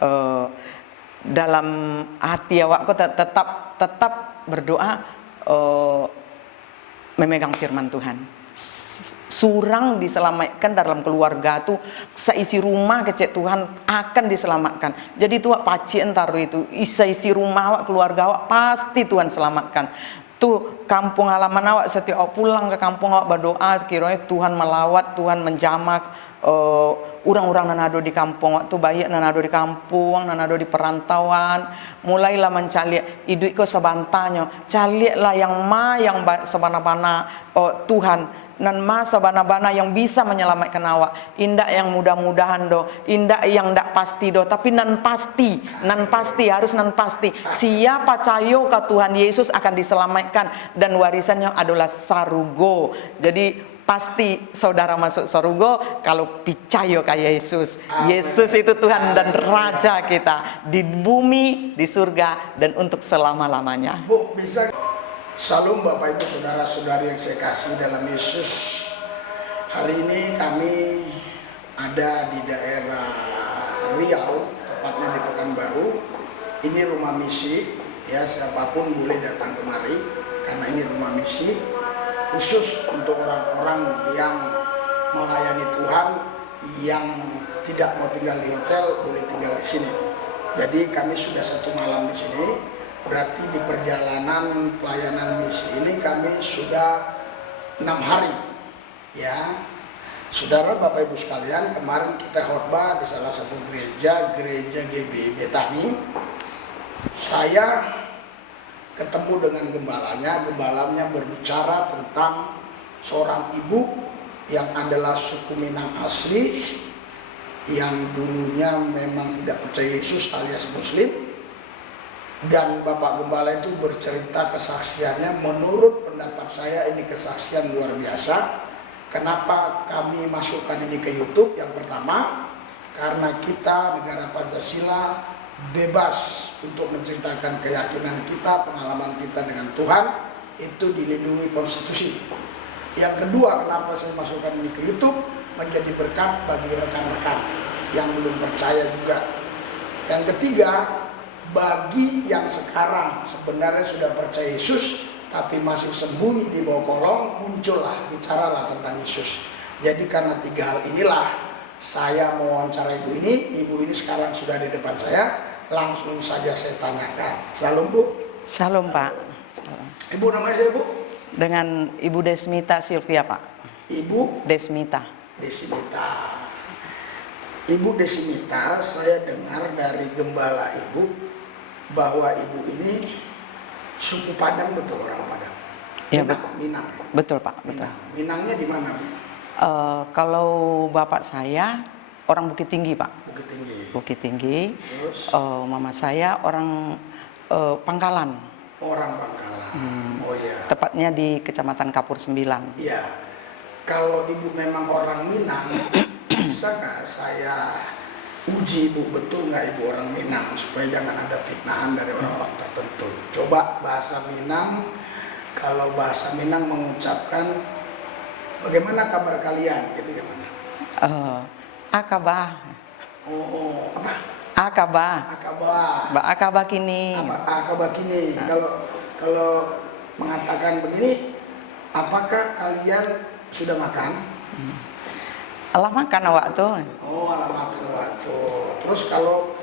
eh, dalam hati awakku tetap berdoa, memegang firman Tuhan. Surang diselamatkan dalam keluarga tuh, seisi rumah kecek Tuhan akan diselamatkan. Jadi tuh paci entaru itu isi rumah awak, keluarga awak pasti Tuhan selamatkan. Tuh kampung halaman awak, setiap awak pulang ke kampung awak berdoa, kiranya Tuhan melawat, Tuhan menjamak orang-orang nanado di kampung waktu banyak nanado di kampung, nanado di perantauan, mulailah mencari hidup ko sebantanyo, carilah yang sebana-bana Tuhan, nan ma sabana-bana yang bisa menyelamatkan awak. Indak yang mudah-mudahan do, indak yang ndak pasti do, tapi nan pasti harus nan pasti. Siapa cayo ke Tuhan Yesus akan diselamatkan dan warisannya adalah sarugo. Jadi pasti saudara masuk surga kalau percaya ke Yesus. Yesus itu Tuhan dan Raja kita di bumi, di surga, dan untuk selama-lamanya. Bu, bisa. Salam Bapak Ibu Saudara-saudari yang saya kasih dalam Yesus. Hari ini kami ada di daerah Riau, tepatnya di Pekanbaru. Ini rumah misi, ya, siapapun boleh datang kemari karena ini rumah misi khusus untuk orang-orang yang melayani Tuhan, yang tidak mau tinggal di hotel, boleh tinggal di sini. Jadi kami sudah 1 malam di sini. Berarti di perjalanan pelayanan misi ini kami sudah 6 hari, ya. Saudara Bapak Ibu sekalian, kemarin kita khotbah di salah satu gereja GB Betani. Saya ketemu dengan gembalanya berbicara tentang seorang ibu yang adalah suku Minang asli, yang dulunya memang tidak percaya Yesus alias Muslim. Dan Bapak Gembala itu bercerita kesaksiannya. Menurut pendapat saya ini kesaksian luar biasa. Kenapa kami masukkan ini ke YouTube? Yang pertama, karena kita negara Pancasila bebas untuk menceritakan keyakinan kita, pengalaman kita dengan Tuhan, itu dilindungi konstitusi. Yang kedua, kenapa saya masukkan ini ke YouTube? Menjadi berkat bagi rekan-rekan yang belum percaya juga. Yang ketiga, bagi yang sekarang sebenarnya sudah percaya Yesus tapi masih sembunyi di bawah kolong, muncullah, bicaralah tentang Yesus. Jadi karena 3 hal inilah saya mau wawancara ibu ini. Ibu ini sekarang sudah di depan saya, langsung saja saya tanyakan. Salam Bu. Shalom Pak. Salam. Ibu namanya siapa Bu? Dengan Ibu Desmita Sylvia Pak. Ibu Desmita. Ibu Desmita, saya dengar dari gembala ibu bahwa ibu ini suku Padang, betul, orang Padang? Ya, Minang. Betul Pak, betul. Minangnya di mana? Kalau bapak saya orang Bukit Tinggi Pak. Bukit Tinggi. Terus? Mama saya orang Pangkalan. Orang Pangkalan. Oh iya. Tepatnya di Kecamatan Kapur 9. Iya. Kalau ibu memang orang Minang, bisa nggak saya uji ibu, betul nggak ibu orang Minang, supaya jangan ada fitnahan dari orang-orang tertentu. Coba bahasa Minang, kalau bahasa Minang mengucapkan bagaimana kabar kalian, gitu gimana? Akabah. Oh, apa? Akabah. Akabah kini. Akabah kini. Kalau mengatakan begini, apakah kalian sudah makan? Alah makan awak tuh. Oh, alah makan awak tuh. Terus kalau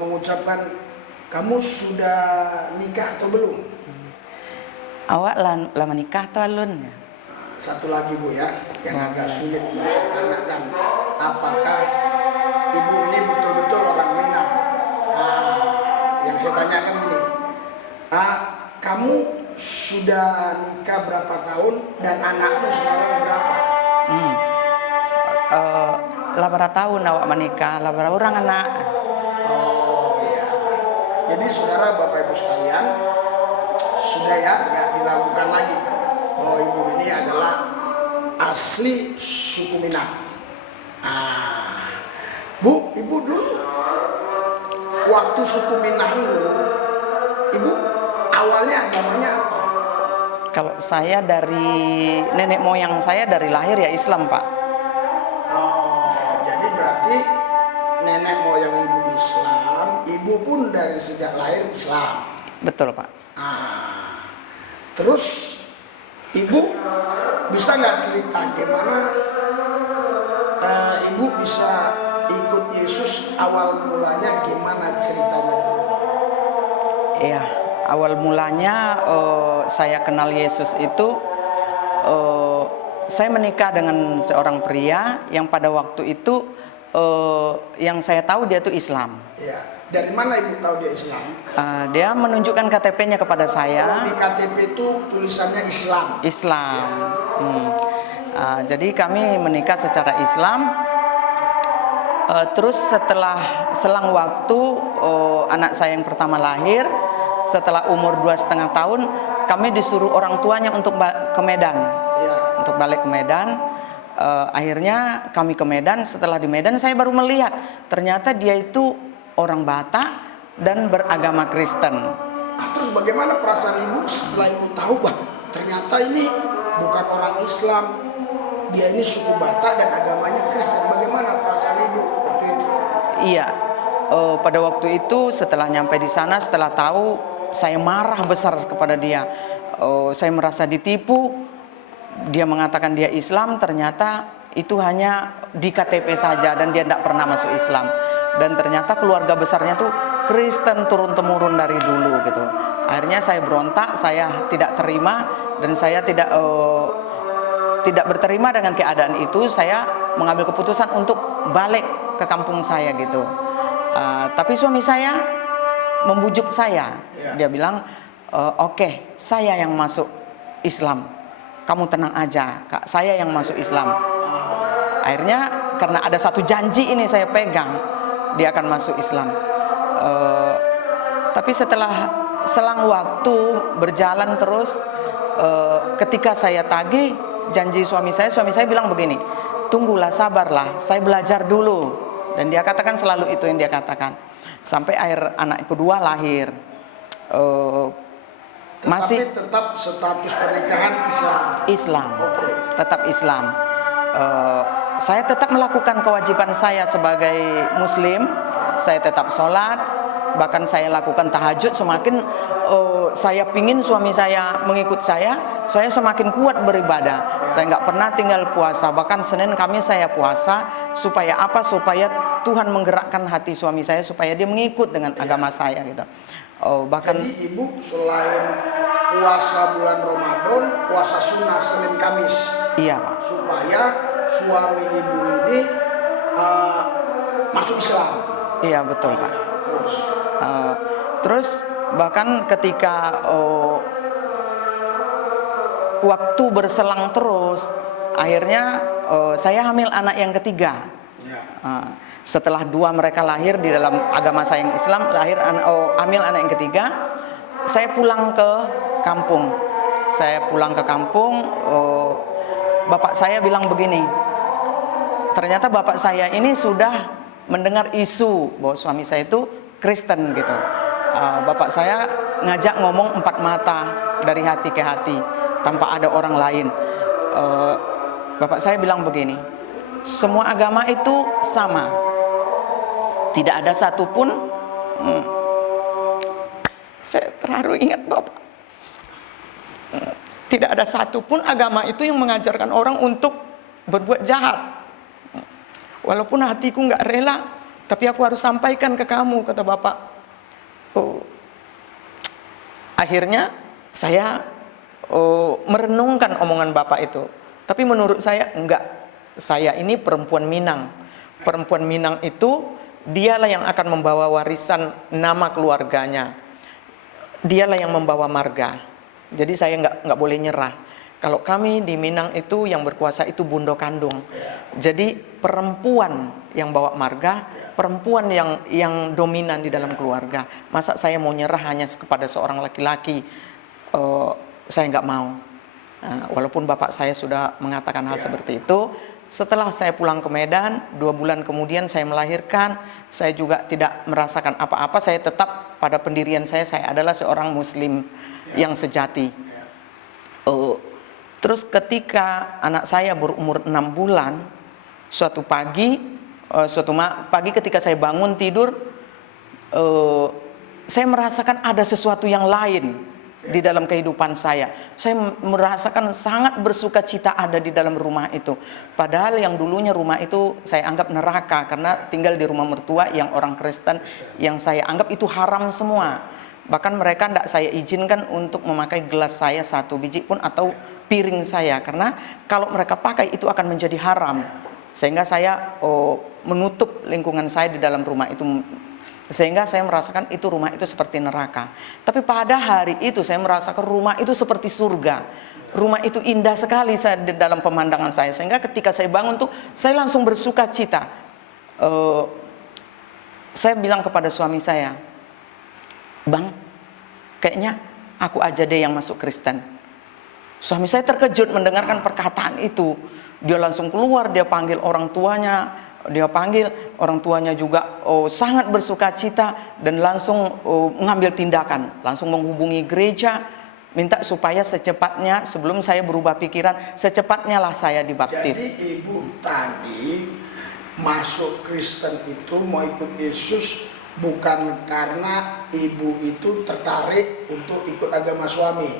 mengucapkan kamu sudah nikah atau belum? Awak lah menikah tuh alun. Satu lagi Bu ya, yang agak sulit mau saya tanyakan, apakah ibu ini betul-betul orang Minang? Yang saya tanyakan gini, kamu sudah nikah berapa tahun dan anakmu sekarang berapa? Labara tahun awak menikah, labara orang anak. Oh iya. Jadi saudara Bapak Ibu sekalian, sudah ya, nggak diragukan lagi bahwa ibu ini adalah asli suku Minang. Bu, ibu dulu waktu suku Minang dulu, ibu awalnya agamanya apa? Kalau saya dari nenek moyang saya dari lahir ya Islam Pak. Oh, jadi berarti nenek moyang yang ibu Islam, ibu pun dari sejak lahir Islam. Betul, Pak. Terus ibu bisa nggak cerita gimana ibu bisa ikut Yesus, awal mulanya gimana ceritanya dulu? Iya, awal mulanya saya kenal Yesus itu saya menikah dengan seorang pria yang pada waktu itu yang saya tahu dia itu Islam. Ya, dari mana ibu tahu dia Islam? Dia menunjukkan KTP-nya kepada saya. Di KTP itu tulisannya Islam. Islam. Jadi kami menikah secara Islam. Terus setelah selang waktu anak saya yang pertama lahir, setelah umur 2,5 tahun, kami disuruh orang tuanya untuk ke Medan, untuk balik ke Medan. Akhirnya kami ke Medan. Setelah di Medan saya baru melihat ternyata dia itu orang Batak dan beragama Kristen. Terus bagaimana perasaan ibu setelah ibu tahu ternyata ini bukan orang Islam, dia ini suku Batak dan agamanya Kristen? Bagaimana perasaan ibu waktu itu? Iya, pada waktu itu setelah nyampe di sana, setelah tahu, saya marah besar kepada dia. Saya merasa ditipu. Dia mengatakan dia Islam, ternyata itu hanya di KTP saja dan dia tidak pernah masuk Islam. Dan ternyata keluarga besarnya tuh Kristen turun-temurun dari dulu gitu. Akhirnya saya berontak, saya tidak terima dan saya tidak berterima dengan keadaan itu. Saya mengambil keputusan untuk balik ke kampung saya gitu. Tapi suami saya membujuk saya. Dia bilang, oke, saya yang masuk Islam. Kamu tenang aja, Kak, saya yang masuk Islam. Akhirnya karena ada satu janji ini saya pegang, dia akan masuk Islam. Tapi setelah selang waktu berjalan terus, ketika saya tagih janji suami saya bilang begini, tunggulah, sabarlah, saya belajar dulu. Dan dia katakan selalu itu yang dia katakan. Sampai anak kedua lahir. Masih tetap status pernikahan Islam. Okay. Tetap Islam. Saya tetap melakukan kewajiban saya sebagai Muslim. Saya tetap sholat. Bahkan saya lakukan tahajud. Semakin saya pingin suami saya mengikut saya semakin kuat beribadah. Saya nggak pernah tinggal puasa. Bahkan Senin Kamis saya puasa. Supaya apa? Supaya Tuhan menggerakkan hati suami saya supaya dia mengikut dengan agama saya gitu. Bahkan jadi ibu selain puasa bulan Ramadan, puasa sunnah Senin Kamis. Iya, Pak. Supaya suami ibu ini masuk Islam. Iya, betul, Pak. Terus bahkan ketika waktu berselang terus, akhirnya saya hamil anak yang ketiga. Setelah 2 mereka lahir di dalam agama saya yang Islam, hamil anak yang ketiga, saya pulang ke kampung. Bapak saya bilang begini, ternyata bapak saya ini sudah mendengar isu bahwa suami saya itu Kristen gitu. Bapak saya ngajak ngomong 4 mata dari hati ke hati tanpa ada orang lain. Bapak saya bilang begini, semua agama itu sama. Tidak ada satupun, saya terharu ingat Bapak, tidak ada satupun agama itu yang mengajarkan orang untuk berbuat jahat. Walaupun hatiku nggak rela, tapi aku harus sampaikan ke kamu, kata Bapak. Akhirnya saya merenungkan omongan Bapak itu. Tapi menurut saya enggak. Saya ini perempuan Minang. Perempuan Minang itu dialah yang akan membawa warisan nama keluarganya. Dialah yang membawa marga. Jadi saya nggak boleh nyerah. Kalau kami di Minang itu yang berkuasa itu bundo kandung. Jadi perempuan yang bawa marga, perempuan yang dominan di dalam keluarga. Masa saya mau nyerah hanya kepada seorang laki-laki? Saya nggak mau. Walaupun bapak saya sudah mengatakan hal seperti itu. Setelah saya pulang ke Medan, 2 bulan kemudian saya melahirkan. Saya juga tidak merasakan apa-apa. Saya tetap pada pendirian saya adalah seorang Muslim yang sejati. Terus ketika anak saya berumur 6 bulan, suatu pagi Pagi ketika saya bangun tidur, saya merasakan ada sesuatu yang lain di dalam kehidupan saya. Saya merasakan sangat bersuka cita ada di dalam rumah itu. Padahal yang dulunya rumah itu saya anggap neraka karena tinggal di rumah mertua yang orang Kristen, yang saya anggap itu haram semua. Bahkan mereka tidak saya izinkan untuk memakai gelas saya satu biji pun atau piring saya, karena kalau mereka pakai itu akan menjadi haram. Sehingga saya menutup lingkungan saya di dalam rumah itu, sehingga saya merasakan itu rumah itu seperti neraka. Tapi pada hari itu saya merasakan rumah itu seperti surga. Rumah itu indah sekali saya di dalam pemandangan saya, sehingga ketika saya bangun tuh saya langsung bersuka cita. Saya bilang kepada suami saya, "Bang, kayaknya aku aja deh yang masuk Kristen." Suami saya terkejut mendengarkan perkataan itu. Dia langsung keluar, dia panggil orang tuanya. Dia panggil orang tuanya juga sangat bersuka cita dan langsung mengambil tindakan, langsung menghubungi gereja, minta supaya secepatnya, sebelum saya berubah pikiran, secepatnya lah saya dibaptis. Jadi ibu tadi masuk Kristen itu mau ikut Yesus bukan karena ibu itu tertarik untuk ikut agama suami,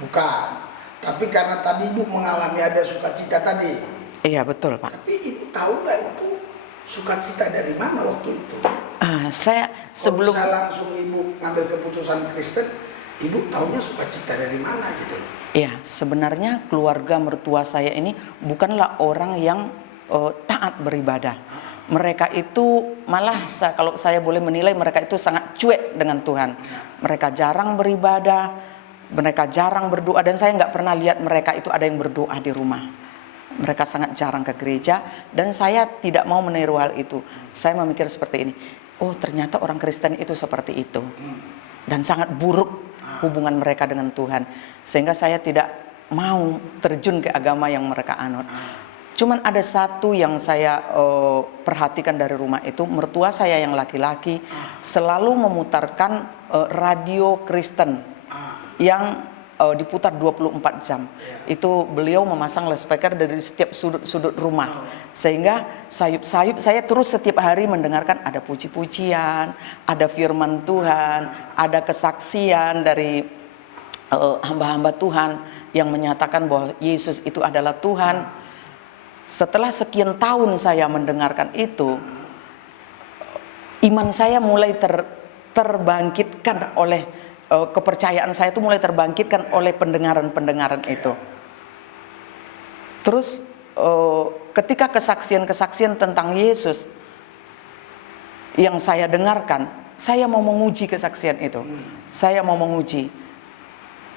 bukan, tapi karena tadi ibu mengalami ada sukacita tadi. Iya betul Pak. Tapi ibu tahu nggak itu sukacita dari mana waktu itu? Saya sebelum bisa langsung ibu ngambil keputusan Kristen, ibu taunya sukacita dari mana gitu? Iya, sebenarnya keluarga mertua saya ini bukanlah orang yang taat beribadah. Mereka itu malah kalau saya boleh menilai, mereka itu sangat cuek dengan Tuhan. Mereka jarang beribadah, mereka jarang berdoa, dan saya nggak pernah lihat mereka itu ada yang berdoa di rumah. Mereka sangat jarang ke gereja, dan saya tidak mau meniru hal itu. Saya memikir seperti ini, oh ternyata orang Kristen itu seperti itu, dan sangat buruk hubungan mereka dengan Tuhan, sehingga saya tidak mau terjun ke agama yang mereka anut. Cuman ada satu yang saya perhatikan dari rumah itu, mertua saya yang laki-laki selalu memutarkan radio Kristen yang diputar 24 jam. Itu beliau memasang loudspeaker dari setiap sudut-sudut rumah, sehingga sayup-sayup saya terus setiap hari mendengarkan ada puji-pujian, ada firman Tuhan, ada kesaksian dari hamba-hamba Tuhan yang menyatakan bahwa Yesus itu adalah Tuhan. Setelah sekian tahun saya mendengarkan itu, iman saya mulai terbangkitkan oleh kepercayaan saya itu mulai terbangkitkan oleh pendengaran-pendengaran itu. Terus ketika kesaksian-kesaksian tentang Yesus yang saya dengarkan, saya mau menguji kesaksian itu. Saya mau menguji.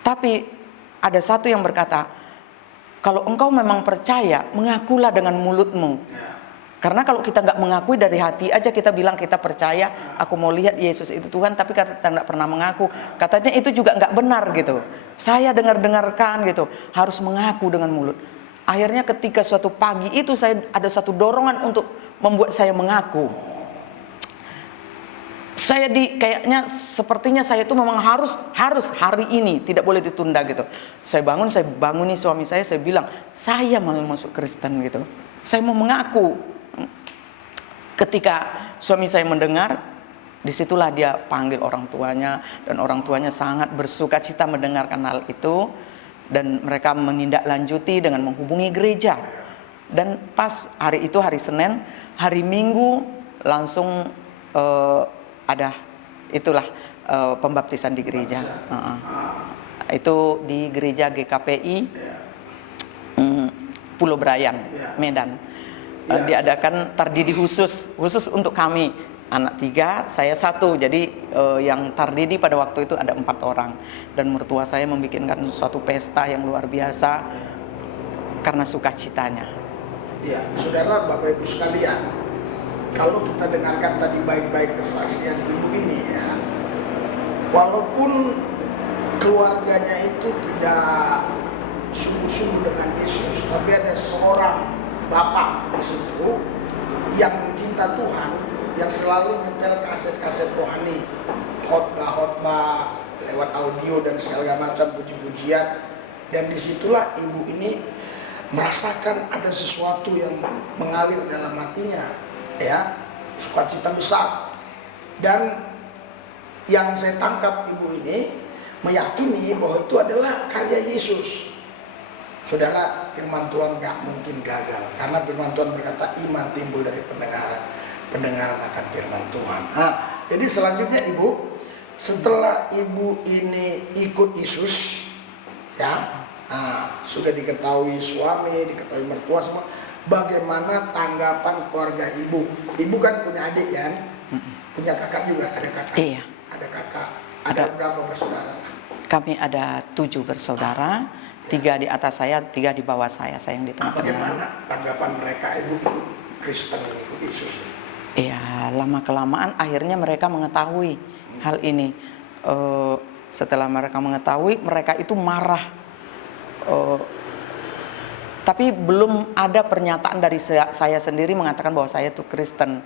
Tapi ada satu yang berkata, kalau engkau memang percaya, mengakulah dengan mulutmu. Karena kalau kita nggak mengakui dari hati aja, kita bilang kita percaya, aku mau lihat Yesus itu Tuhan, tapi kita nggak pernah mengaku, katanya itu juga nggak benar gitu. Saya dengarkan gitu, harus mengaku dengan mulut. Akhirnya ketika suatu pagi itu saya ada satu dorongan untuk membuat saya mengaku. Saya kayaknya sepertinya saya itu memang harus hari ini, tidak boleh ditunda gitu. Saya banguni suami saya bilang, saya mau masuk Kristen gitu. Saya mau mengaku. Ketika suami saya mendengar, disitulah dia panggil orang tuanya, dan orang tuanya sangat bersuka cita mendengarkan hal itu, dan mereka menindaklanjuti dengan menghubungi gereja. Dan pas hari itu hari Senin, hari Minggu langsung ada itulah pembaptisan di gereja. Itu di gereja GKPI Pulau Brayan, Medan. Diadakan tardidi khusus untuk kami, anak 3, saya 1. Jadi yang tardidi pada waktu itu ada 4 orang, dan mertua saya membikinkan suatu pesta yang luar biasa karena sukacitanya. Ya, saudara, Bapak Ibu sekalian, kalau kita dengarkan tadi baik-baik kesaksian ibu ini ya, walaupun keluarganya itu tidak sungguh-sungguh dengan Yesus, tapi ada seorang bapak di situ yang cinta Tuhan, yang selalu nyetel kaset-kaset rohani, khotbah lewat audio dan segala macam puji-pujian, dan disitulah ibu ini merasakan ada sesuatu yang mengalir dalam hatinya. ya, sukacita besar. Dan yang saya tangkap ibu ini meyakini bahwa itu adalah karya Yesus. Saudara, firman Tuhan gak mungkin gagal, karena firman Tuhan berkata iman timbul dari pendengaran akan firman Tuhan. Jadi selanjutnya ibu, setelah ibu ini ikut Yesus, ya, sudah diketahui suami, diketahui mertua semua, bagaimana tanggapan keluarga ibu? Ibu kan punya adik kan, punya kakak juga, ada kakak. Iya. Ada kakak. Ada berapa bersaudara? Kami ada 7 bersaudara, 3 di atas saya, 3 di bawah saya yang di tengah-tengah. Bagaimana tanggapan mereka ibu ikut Kristen ini, ikut Yesus? Iya, lama-kelamaan akhirnya mereka mengetahui hal ini. Setelah mereka mengetahui, mereka itu marah. Tapi belum ada pernyataan dari saya sendiri mengatakan bahwa saya itu Kristen.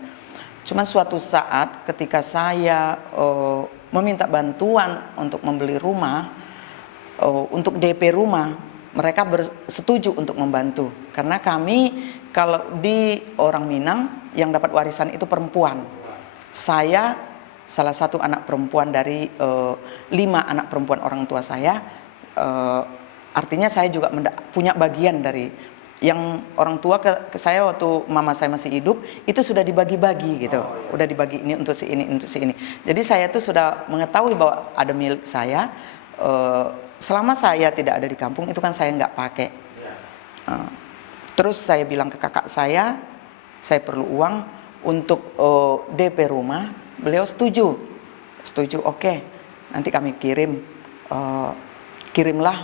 Cuma suatu saat ketika saya meminta bantuan untuk membeli rumah, untuk DP rumah, mereka bersetuju untuk membantu. Karena kami kalau di orang Minang yang dapat warisan itu perempuan. Saya salah satu anak perempuan dari 5 anak perempuan orang tua saya. Artinya saya juga punya bagian dari yang orang tua ke saya waktu mama saya masih hidup itu sudah dibagi-bagi gitu. Udah dibagi ini untuk si ini, untuk si ini. Jadi saya tuh sudah mengetahui bahwa ada milik saya. Selama saya tidak ada di kampung itu kan saya nggak pakai. Terus saya bilang ke kakak saya perlu uang untuk DP rumah. Beliau setuju, oke. Nanti kami kirimlah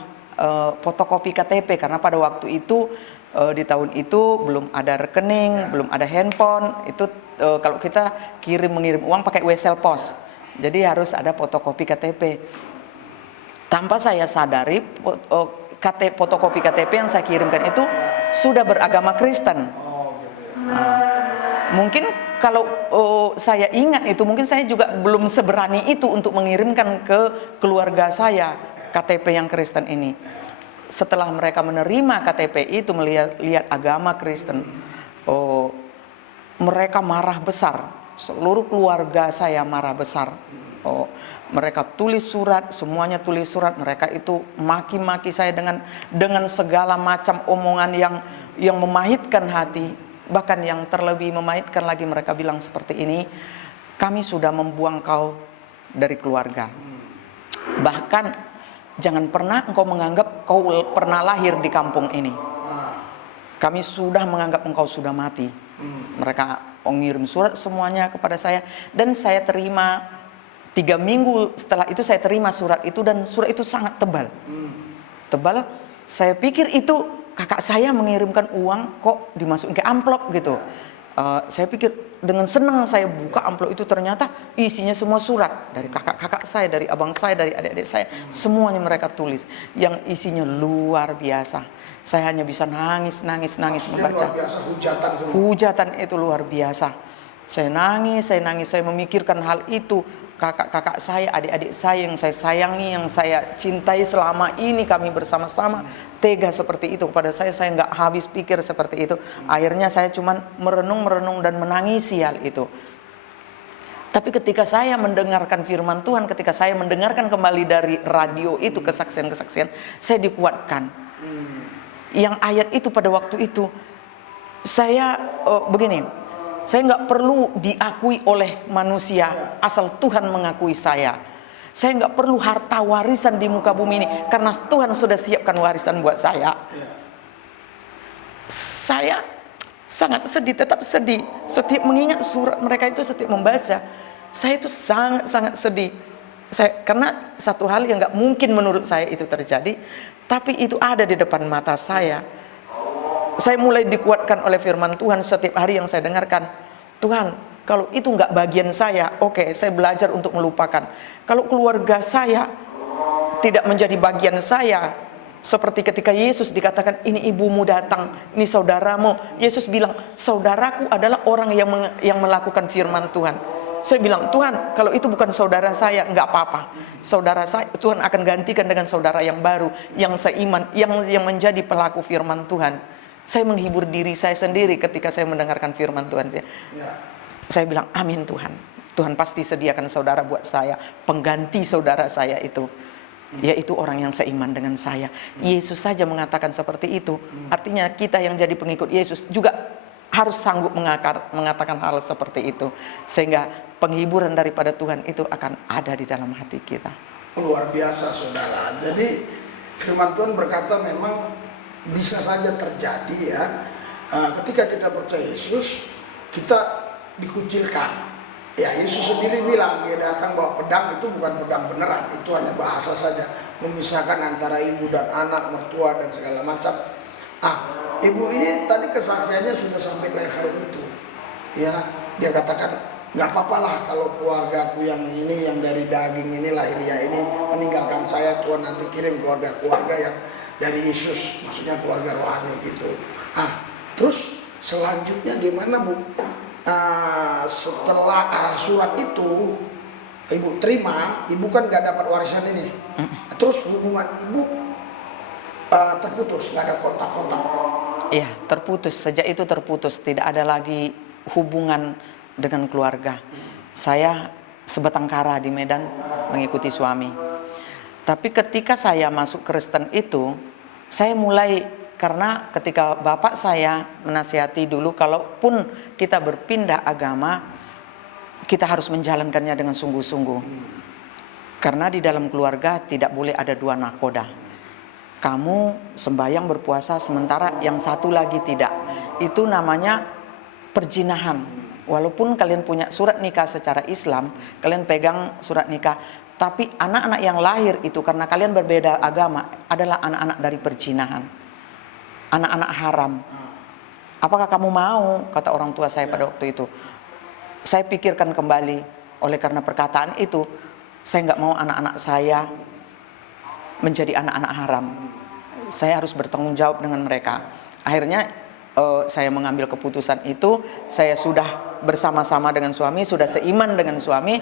fotokopi KTP, karena pada waktu itu di tahun itu belum ada rekening, belum ada handphone. Itu kalau kita mengirim uang pakai wesel pos, jadi harus ada fotokopi KTP. Tanpa saya sadari fotokopi KTP yang saya kirimkan itu sudah beragama Kristen. Mungkin kalau saya ingat itu, mungkin saya juga belum seberani itu untuk mengirimkan ke keluarga saya KTP yang Kristen ini. Setelah mereka menerima KTP itu, melihat agama Kristen, mereka marah besar. Seluruh keluarga saya marah besar. Mereka tulis surat, semuanya tulis surat. Mereka itu maki-maki saya dengan segala macam omongan yang memahitkan hati. Bahkan yang terlebih memahitkan lagi, mereka bilang seperti ini, kami sudah membuang kau dari keluarga. Bahkan jangan pernah engkau menganggap kau pernah lahir di kampung ini. Kami sudah menganggap engkau sudah mati. Mereka mengirim surat semuanya kepada saya, dan saya terima. 3 minggu setelah itu saya terima surat itu, dan surat itu sangat tebal. Tebal. Saya pikir itu kakak saya mengirimkan uang, kok dimasukin ke amplop gitu. Saya pikir dengan senang saya buka amplop itu, ternyata isinya semua surat dari kakak-kakak saya, dari abang saya, dari adik-adik saya. Semuanya mereka tulis, yang isinya luar biasa. Saya hanya bisa nangis membaca. Luar biasa, hujatan semua. Hujatan itu luar biasa. Saya nangis, saya memikirkan hal itu. Kakak-kakak saya, adik-adik saya yang saya sayangi, yang saya cintai selama ini, kami bersama-sama, tega seperti itu kepada saya nggak habis pikir seperti itu. Akhirnya saya cuman merenung dan menangisi hal itu. Tapi ketika saya mendengarkan firman Tuhan, ketika saya mendengarkan kembali dari radio itu kesaksian-kesaksian, saya dikuatkan. Yang ayat itu pada waktu itu, saya begini, saya nggak perlu diakui oleh manusia, asal Tuhan mengakui saya. Saya nggak perlu harta warisan di muka bumi ini, karena Tuhan sudah siapkan warisan buat saya. Saya sangat sedih, tetap sedih. Setiap mengingat surat mereka itu, setiap membaca, saya itu sangat sedih. Karena satu hal yang nggak mungkin menurut saya itu terjadi, tapi itu ada di depan mata saya. Saya mulai dikuatkan oleh firman Tuhan setiap hari yang saya dengarkan. Tuhan, kalau itu nggak bagian saya, oke, saya belajar untuk melupakan. Kalau keluarga saya tidak menjadi bagian saya, seperti ketika Yesus dikatakan, ini ibumu datang, ini saudaramu. Yesus bilang, saudaraku adalah orang yang melakukan firman Tuhan. Saya bilang, Tuhan, kalau itu bukan saudara saya, nggak apa-apa. Saudara saya, Tuhan akan gantikan dengan saudara yang baru, yang seiman, yang menjadi pelaku firman Tuhan. Saya menghibur diri saya sendiri ketika saya mendengarkan firman Tuhan. Ya. Saya bilang, amin Tuhan. Tuhan pasti sediakan saudara buat saya, pengganti saudara saya itu, yaitu orang yang seiman dengan saya. Yesus saja mengatakan seperti itu. Artinya kita yang jadi pengikut Yesus juga harus sanggup mengatakan hal seperti itu. Sehingga penghiburan daripada Tuhan itu akan ada di dalam hati kita. Luar biasa saudara. Jadi firman Tuhan berkata memang bisa saja terjadi ya, ketika kita percaya Yesus, kita dikucilkan. Ya, Yesus sendiri bilang dia datang bawa pedang, itu bukan pedang beneran, itu hanya bahasa saja, memisahkan antara ibu dan anak, mertua dan segala macam. Ibu ini tadi kesaksiannya sudah sampai level itu. Ya, dia katakan nggak apa-apa lah kalau keluargaku yang ini, yang dari daging ini, lahiriah ini meninggalkan saya, Tuhan nanti kirim keluarga-keluarga yang dari Yesus, maksudnya keluarga rohani gitu. Terus selanjutnya gimana Bu? Setelah surat itu ibu terima, ibu kan nggak dapat warisan ini. Terus hubungan ibu terputus, nggak ada kontak-kontak. Iya, terputus. Sejak itu terputus, tidak ada lagi hubungan dengan keluarga. Saya sebatang kara di Medan mengikuti suami. Tapi ketika saya masuk Kristen itu, saya mulai, karena ketika bapak saya menasihati dulu, kalaupun kita berpindah agama, kita harus menjalankannya dengan sungguh-sungguh. Karena di dalam keluarga tidak boleh ada dua nakoda. Kamu sembahyang berpuasa sementara yang satu lagi tidak. Itu namanya perzinahan. Walaupun kalian punya surat nikah secara Islam, kalian pegang surat nikah, tapi anak-anak yang lahir itu karena kalian berbeda agama adalah anak-anak dari perzinahan, anak-anak haram. Apakah kamu mau? Kata orang tua saya pada waktu itu. Saya pikirkan kembali, oleh karena perkataan itu, saya nggak mau anak-anak saya menjadi anak-anak haram. Saya harus bertanggung jawab dengan mereka. Akhirnya saya mengambil keputusan itu. Saya sudah bersama-sama dengan suami, sudah seiman dengan suami,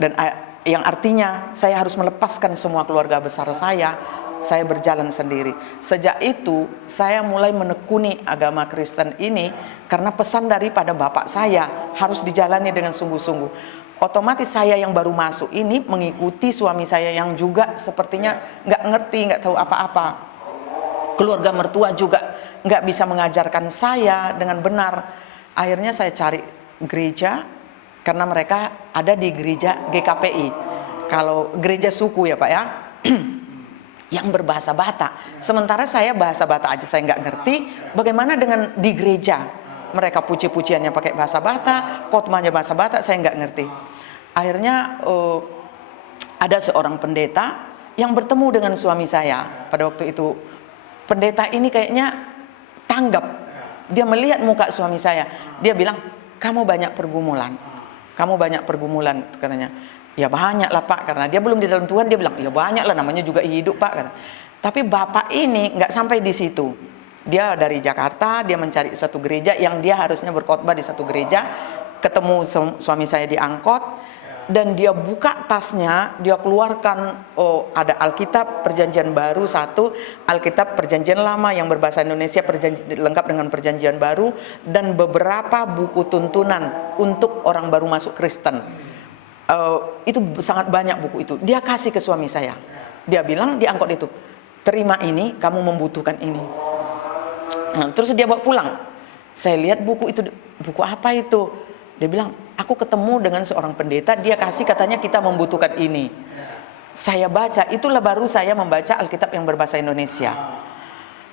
dan yang artinya saya harus melepaskan semua keluarga besar saya berjalan sendiri. Sejak itu saya mulai menekuni agama Kristen ini karena pesan daripada bapak saya harus dijalani dengan sungguh-sungguh. Otomatis saya yang baru masuk ini mengikuti suami saya yang juga sepertinya nggak ngerti, nggak tahu apa-apa. Keluarga mertua juga nggak bisa mengajarkan saya dengan benar. Akhirnya saya cari gereja, karena mereka ada di gereja GKPI. Kalau gereja suku ya Pak ya, yang berbahasa Batak. Sementara saya bahasa Batak aja saya nggak ngerti. Bagaimana dengan di gereja? Mereka puji-pujiannya pakai bahasa Batak, khotbahnya bahasa Batak, saya nggak ngerti. Akhirnya ada seorang pendeta yang bertemu dengan suami saya pada waktu itu. Pendeta ini kayaknya tanggap. Dia melihat muka suami saya. Dia bilang, kamu banyak pergumulan. Kamu banyak pergumulan, katanya. Ya banyak lah Pak, karena dia belum di dalam Tuhan. Dia bilang, ya banyak lah, namanya juga hidup Pak, kata. Tapi bapak ini nggak sampai di situ. Dia dari Jakarta, dia mencari satu gereja yang dia harusnya berkhotbah di satu gereja. Ketemu suami saya di angkot, dan dia buka tasnya, dia keluarkan, ada Alkitab Perjanjian Baru satu, Alkitab Perjanjian Lama yang berbahasa Indonesia lengkap dengan Perjanjian Baru, dan beberapa buku tuntunan untuk orang baru masuk Kristen. Itu sangat banyak buku itu. Dia kasih ke suami saya. Dia bilang di angkot itu, terima ini, kamu membutuhkan ini. Nah, terus dia bawa pulang. Saya lihat buku itu, buku apa itu? Dia bilang, aku ketemu dengan seorang pendeta, dia kasih, katanya kita membutuhkan ini. Saya baca, itulah baru saya membaca Alkitab yang berbahasa Indonesia.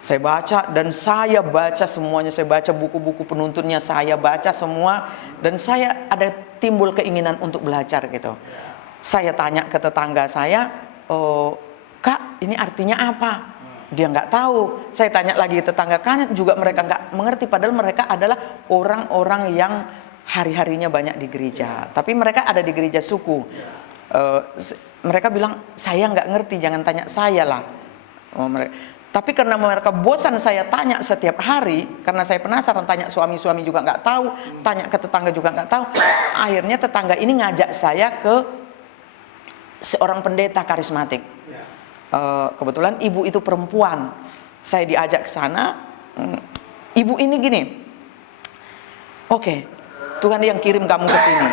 Saya baca, dan saya baca semuanya. Saya baca buku-buku penuntunnya, saya baca semua, dan saya ada timbul keinginan untuk belajar gitu. Saya tanya ke tetangga saya, Kak, ini artinya apa? Dia nggak tahu. Saya tanya lagi tetangga, kan juga mereka nggak mengerti, padahal mereka adalah orang-orang yang hari-harinya banyak di gereja, tapi mereka ada di gereja suku. Mereka bilang, saya nggak ngerti, jangan tanya saya lah. Tapi karena mereka bosan saya tanya setiap hari, karena saya penasaran, tanya suami juga nggak tahu, tanya ke tetangga juga nggak tahu. Akhirnya tetangga ini ngajak saya ke seorang pendeta karismatik. Kebetulan ibu itu perempuan. Saya diajak ke sana. ibu ini gini, oke, Tuhan yang kirim kamu ke sini.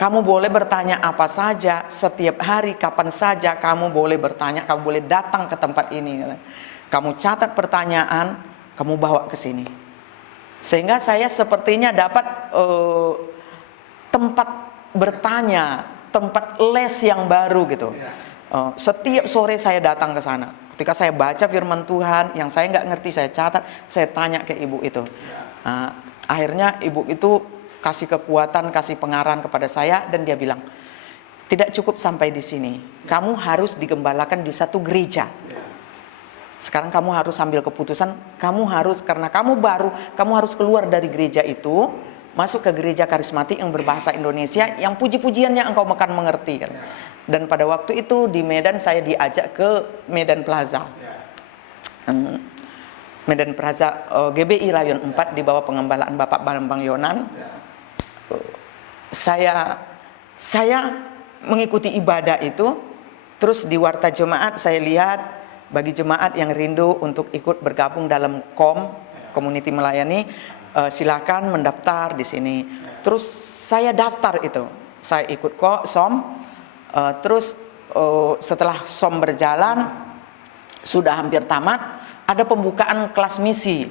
Kamu boleh bertanya apa saja, setiap hari, kapan saja kamu boleh bertanya, kamu boleh datang ke tempat ini. Kamu catat pertanyaan, kamu bawa ke sini. Sehingga saya sepertinya dapat tempat bertanya, tempat les yang baru gitu. Setiap sore saya datang ke sana. Ketika saya baca firman Tuhan, yang saya nggak ngerti saya catat, saya tanya ke ibu itu. Akhirnya ibu itu kasih kekuatan, kasih pengarahan kepada saya, dan dia bilang, tidak cukup sampai di sini. Kamu harus digembalakan di satu gereja. Sekarang kamu harus ambil keputusan, kamu harus, karena kamu baru, kamu harus keluar dari gereja itu, masuk ke gereja karismatik yang berbahasa Indonesia, yang puji-pujiannya engkau akan mengerti. Dan pada waktu itu di Medan saya diajak ke Medan Plaza. Medan Plaza GBI Rayon 4 di bawah pengembalaan Bapak Bambang Yonan. Saya mengikuti ibadah itu, terus di warta jemaat saya lihat bagi jemaat yang rindu untuk ikut bergabung dalam community melayani, silakan mendaftar di sini. Terus saya daftar itu, saya ikut SOM, terus setelah SOM berjalan sudah hampir tamat, ada pembukaan kelas misi.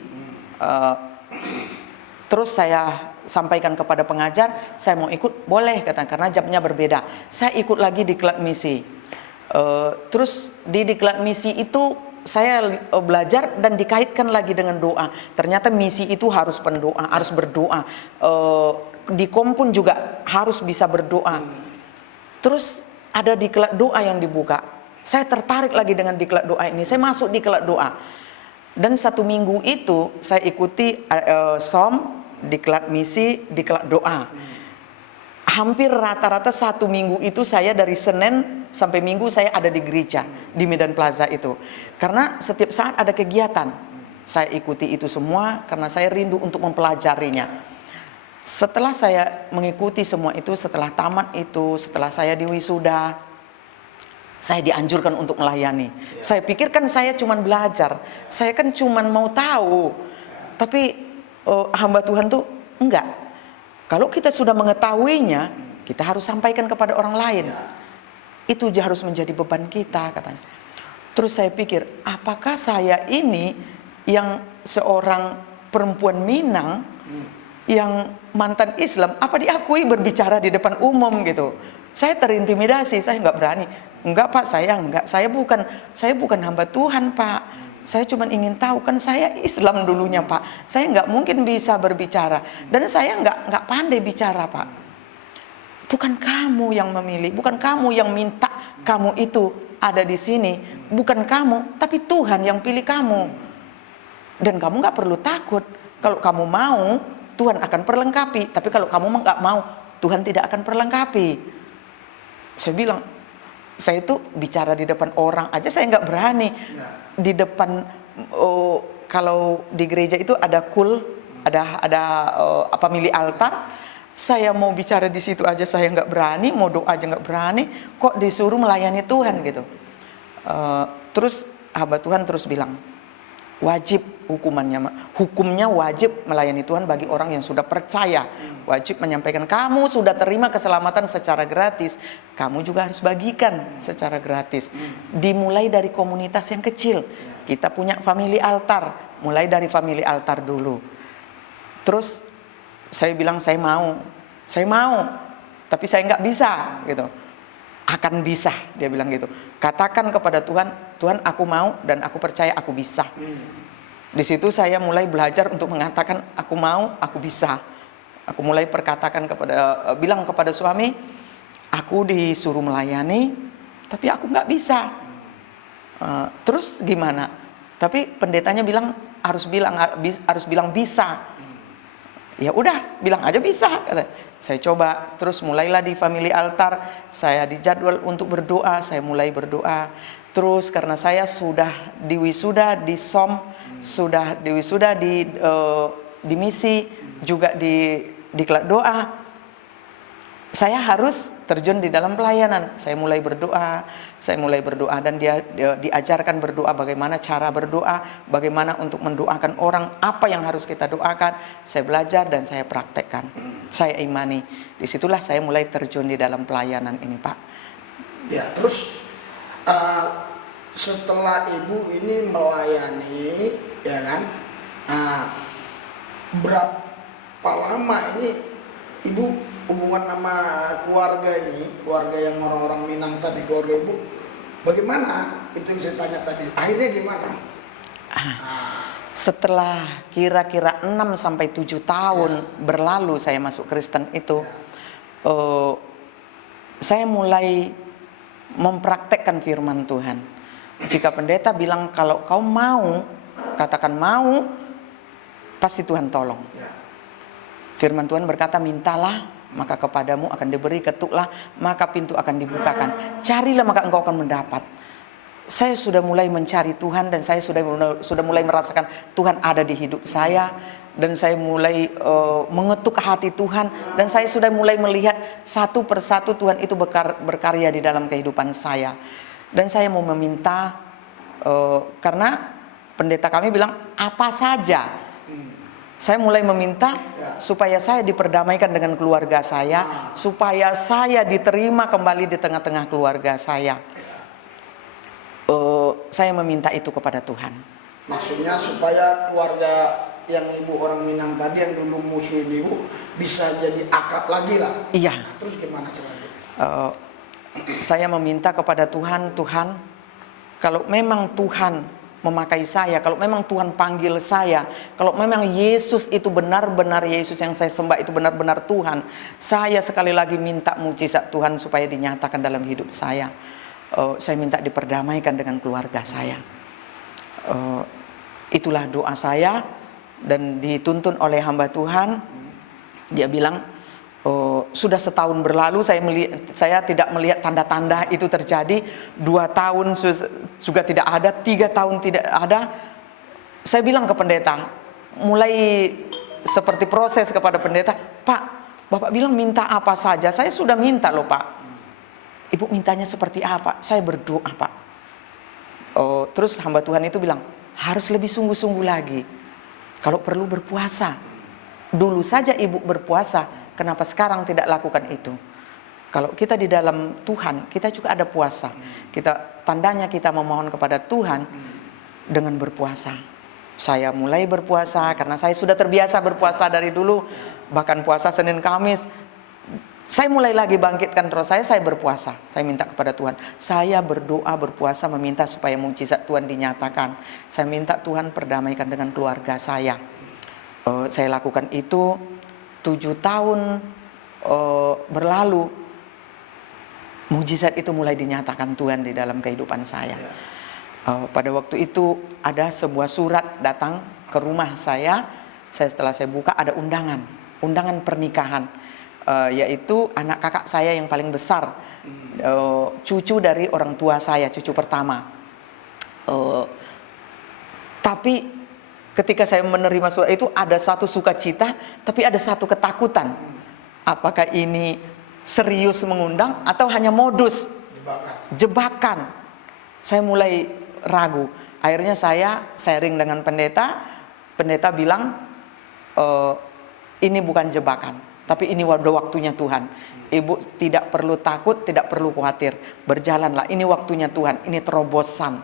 Terus saya sampaikan kepada pengajar, saya mau ikut, boleh kata, karena jamnya berbeda. Saya ikut lagi di diklat misi. Terus di diklat misi itu saya belajar dan dikaitkan lagi dengan doa. Ternyata misi itu harus pendoa, harus berdoa. Di pun juga harus bisa berdoa. Terus ada diklat doa yang dibuka. Saya tertarik lagi dengan diklat doa ini. Saya masuk diklat doa. Dan 1 minggu itu saya ikuti SOM, diklat misi, diklat doa. Hampir rata-rata 1 minggu itu saya dari Senin sampai Minggu saya ada di gereja di Medan Plaza itu. Karena setiap saat ada kegiatan. Saya ikuti itu semua karena saya rindu untuk mempelajarinya. Setelah saya mengikuti semua itu, setelah tamat itu, setelah saya diwisuda, saya dianjurkan untuk melayani. Saya pikirkan saya cuma belajar, saya kan cuma mau tahu. Tapi hamba Tuhan tuh enggak. Kalau kita sudah mengetahuinya, kita harus sampaikan kepada orang lain. Itu harus menjadi beban kita, katanya. Terus saya pikir, apakah saya ini yang seorang perempuan Minang yang mantan Islam, apa diakui berbicara di depan umum gitu? Saya terintimidasi, saya nggak berani. Enggak Pak, saya enggak. Saya bukan hamba Tuhan Pak. Saya cuma ingin tahu, kan saya Islam dulunya Pak. Saya nggak mungkin bisa berbicara. Dan saya nggak pandai bicara Pak. Bukan kamu yang memilih, bukan kamu yang minta kamu itu ada di sini. Bukan kamu, tapi Tuhan yang pilih kamu. Dan kamu nggak perlu takut. Kalau kamu mau, Tuhan akan perlengkapi. Tapi kalau kamu nggak mau, Tuhan tidak akan perlengkapi. Saya bilang, saya itu bicara di depan orang aja saya nggak berani. Di depan kalau di gereja itu ada ada milik altar. Saya mau bicara di situ aja saya nggak berani, mau doa aja nggak berani. Kok disuruh melayani Tuhan gitu? Terus hamba Tuhan terus bilang, wajib hukumnya wajib melayani Tuhan bagi orang yang sudah percaya. Wajib menyampaikan, kamu sudah terima keselamatan secara gratis, kamu juga harus bagikan secara gratis. Dimulai dari komunitas yang kecil. Kita punya family altar, mulai dari family altar dulu. Terus saya bilang saya mau, tapi saya nggak bisa gitu. Akan bisa, dia bilang gitu. Katakan kepada Tuhan, Tuhan aku mau dan aku percaya aku bisa. Di situ saya mulai belajar untuk mengatakan aku mau, aku bisa. Aku mulai bilang kepada suami, aku disuruh melayani, tapi aku nggak bisa. Terus gimana? Tapi pendetanya bilang harus bilang bisa. Ya udah, bilang aja bisa. Saya coba, terus mulailah di family altar, saya dijadwal untuk berdoa, saya mulai berdoa. Terus karena saya sudah diwisuda di SOM, sudah diwisuda di misi, juga di diklat doa. saya harus terjun di dalam pelayanan. Saya mulai berdoa dan dia diajarkan berdoa, bagaimana cara berdoa, bagaimana untuk mendoakan orang, apa yang harus kita doakan. Saya belajar dan saya praktekkan. Saya imani. Disitulah saya mulai terjun di dalam pelayanan ini, Pak. Ya, terus setelah ibu ini melayani, ya kan, berapa lama ini ibu hubungan sama keluarga ini, keluarga yang orang-orang Minang tadi, keluarga ibu, bagaimana? Itu yang saya tanya tadi, akhirnya gimana? Setelah kira-kira 6-7 tahun berlalu saya masuk Kristen itu, saya mulai mempraktekkan firman Tuhan. Jika pendeta bilang kalau kau mau, katakan mau, pasti Tuhan tolong. Firman Tuhan berkata, mintalah maka kepadamu akan diberi, ketuklah maka pintu akan dibukakan, carilah maka engkau akan mendapat. Saya sudah mulai mencari Tuhan dan saya sudah mulai merasakan Tuhan ada di hidup saya, dan saya mulai mengetuk hati Tuhan, dan saya sudah mulai melihat satu persatu Tuhan itu berkarya di dalam kehidupan saya. Dan saya mau meminta, karena pendeta kami bilang apa saja, saya mulai meminta supaya saya diperdamaikan dengan keluarga saya, supaya saya diterima kembali di tengah-tengah keluarga saya. Saya meminta itu kepada Tuhan. Maksudnya supaya keluarga yang ibu orang Minang tadi yang dulu musuhin ibu bisa jadi akrab lagi lah. Iya. Nah, terus gimana caranya? Saya meminta kepada Tuhan, Tuhan, kalau memang Tuhan memakai saya, kalau memang Tuhan panggil saya, kalau memang Yesus itu benar-benar Yesus yang saya sembah itu benar-benar Tuhan, saya sekali lagi minta mujizat Tuhan supaya dinyatakan dalam hidup saya. Saya minta diperdamaikan dengan keluarga saya. Itulah doa saya, dan dituntun oleh hamba Tuhan. Dia bilang, sudah setahun berlalu saya tidak melihat tanda-tanda itu terjadi. 2 tahun juga tidak ada, 3 tahun tidak ada. Saya bilang ke pendeta, mulai seperti proses kepada pendeta, Pak, Bapak bilang minta apa saja, saya sudah minta loh Pak. Ibu mintanya seperti apa? Saya berdoa Pak. Terus hamba Tuhan itu bilang, harus lebih sungguh-sungguh lagi. Kalau perlu berpuasa. Dulu saja ibu berpuasa, kenapa sekarang tidak lakukan itu? Kalau kita di dalam Tuhan, kita juga ada puasa. Tandanya kita memohon kepada Tuhan dengan berpuasa. Saya mulai berpuasa karena saya sudah terbiasa berpuasa dari dulu. Bahkan puasa Senin Kamis. Saya mulai lagi bangkitkan roh saya berpuasa. Saya minta kepada Tuhan. Saya berdoa, berpuasa, meminta supaya mukjizat Tuhan dinyatakan. Saya minta Tuhan perdamaikan dengan keluarga saya. Saya lakukan itu 7 tahun berlalu. Mukjizat itu mulai dinyatakan Tuhan di dalam kehidupan saya. Pada waktu itu ada sebuah surat datang ke rumah saya. Setelah saya buka ada undangan pernikahan, yaitu anak kakak saya yang paling besar, cucu dari orang tua saya, cucu pertama. Tapi ketika saya menerima surat itu ada satu sukacita, tapi ada satu ketakutan. Apakah ini serius mengundang atau hanya modus? Jebakan. Saya mulai ragu. Akhirnya saya sharing dengan pendeta. Pendeta bilang, ini bukan jebakan, tapi ini waktunya Tuhan. Ibu tidak perlu takut, tidak perlu khawatir. Berjalanlah, ini waktunya Tuhan. Ini terobosan.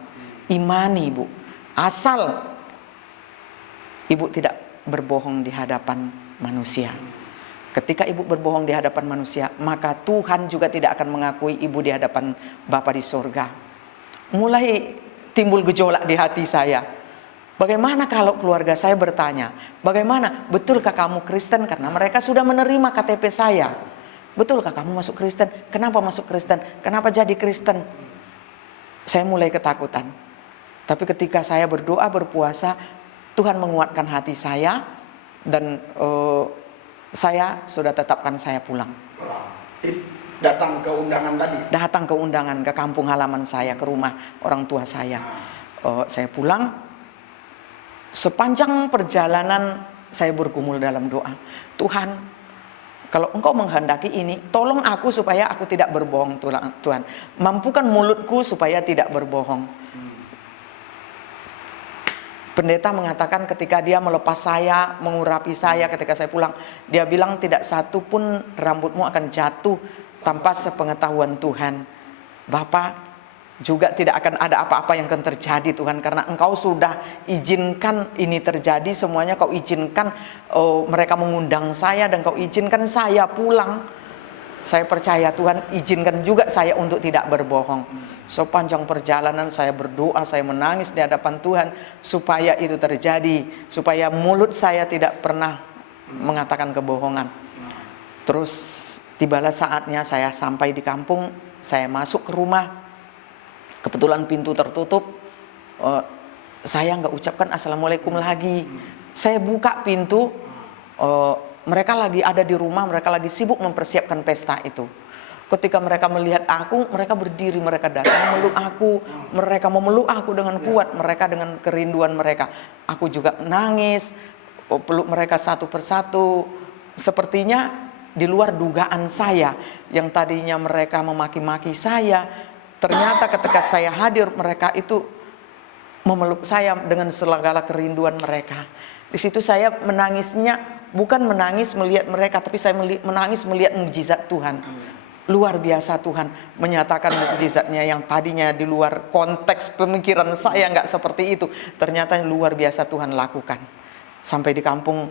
Imani ibu. Asal ibu tidak berbohong di hadapan manusia. Ketika ibu berbohong di hadapan manusia, maka Tuhan juga tidak akan mengakui ibu di hadapan Bapa di sorga. Mulai timbul gejolak di hati saya. Bagaimana kalau keluarga saya bertanya, bagaimana, betulkah kamu Kristen? Karena mereka sudah menerima KTP saya. Betulkah kamu masuk Kristen? Kenapa masuk Kristen? Kenapa jadi Kristen? Saya mulai ketakutan. Tapi ketika saya berdoa, berpuasa, Tuhan menguatkan hati saya, dan saya sudah tetapkan saya pulang. Datang ke undangan tadi? Datang ke undangan, ke kampung halaman saya, ke rumah orang tua saya. Saya pulang. Sepanjang perjalanan saya bergumul dalam doa. Tuhan, Kalau engkau menghendaki ini, tolong aku supaya aku tidak berbohong Tuhan. Mampukan mulutku supaya tidak berbohong. Pendeta mengatakan ketika dia melepas saya, mengurapi saya ketika saya pulang, dia bilang tidak satu pun rambutmu akan jatuh tanpa sepengetahuan Tuhan. Bapak, juga tidak akan ada apa-apa yang akan terjadi Tuhan, karena engkau sudah izinkan ini terjadi semuanya. Kau izinkan mereka mengundang saya dan kau izinkan saya pulang. Saya percaya Tuhan izinkan juga saya untuk tidak berbohong. Sepanjang perjalanan saya berdoa, saya menangis di hadapan Tuhan supaya itu terjadi, supaya mulut saya tidak pernah mengatakan kebohongan. Terus tibalah saatnya saya sampai di kampung, saya masuk ke rumah. Kebetulan pintu tertutup, saya nggak ucapkan assalamualaikum lagi. Saya buka pintu, mereka lagi ada di rumah, mereka lagi sibuk mempersiapkan pesta itu. Ketika mereka melihat aku, mereka berdiri, mereka datang memeluk aku, mereka memeluk aku dengan kuat, mereka dengan kerinduan mereka. Aku juga nangis, peluk mereka satu persatu. Sepertinya di luar dugaan saya, yang tadinya mereka memaki-maki saya, ternyata ketika saya hadir, mereka itu memeluk saya dengan segala kerinduan mereka. Di situ saya menangisnya, bukan menangis melihat mereka, tapi saya menangis melihat mukjizat Tuhan. Luar biasa Tuhan menyatakan mukjizatnya yang tadinya di luar konteks pemikiran saya nggak seperti itu. Ternyata luar biasa Tuhan lakukan. Sampai di kampung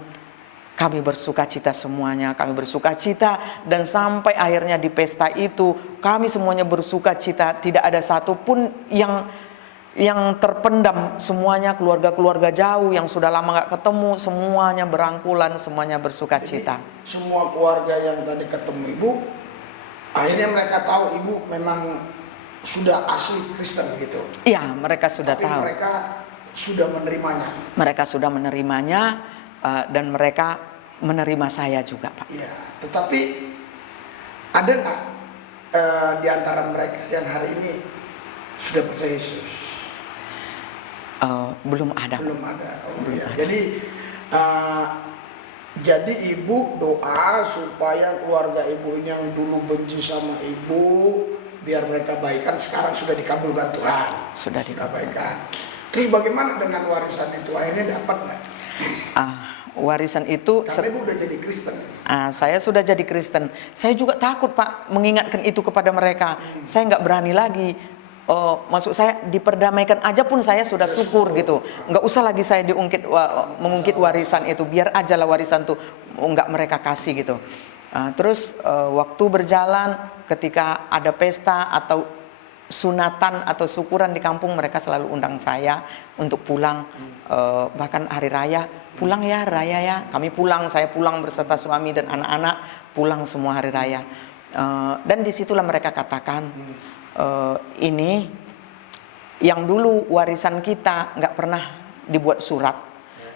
kami bersuka cita semuanya, kami bersuka cita, dan sampai akhirnya di pesta itu kami semuanya bersuka cita, tidak ada satupun yang terpendam. Semuanya keluarga-keluarga jauh yang sudah lama nggak ketemu, semuanya berangkulan, semuanya bersuka cita. Jadi, semua keluarga yang tadi ketemu ibu, akhirnya mereka tahu ibu memang sudah asli Kristen gitu. Iya, mereka sudah Tapi tahu. mereka sudah menerimanya. Mereka sudah menerimanya. Dan mereka menerima saya juga, Pak. Iya, tetapi ada nggak di antara mereka yang hari ini sudah percaya Yesus? Belum ada. Belum ada. Belum Ya. ada. Jadi ibu doa supaya keluarga ibu yang dulu benci sama ibu, biar mereka baikan, sekarang sudah dikabulkan Tuhan. Sudah baikan. Terus bagaimana dengan warisan itu? Akhirnya dapat nggak? Warisan itu, karena ibu udah jadi Kristen. saya sudah jadi Kristen. Saya juga takut Pak mengingatkan itu kepada mereka. Saya nggak berani lagi. Maksud saya diperdamaikan aja pun saya sudah syukur gitu. Nggak usah lagi saya mengungkit warisan itu. Biar aja lah warisan tuh nggak mereka kasih gitu. Terus waktu berjalan, ketika ada pesta atau sunatan atau syukuran di kampung, mereka selalu undang saya untuk pulang. Bahkan hari raya, pulang ya raya ya, kami pulang, saya pulang beserta suami dan anak-anak, pulang semua hari raya. Dan disitulah mereka katakan, ini yang dulu warisan kita nggak pernah dibuat surat,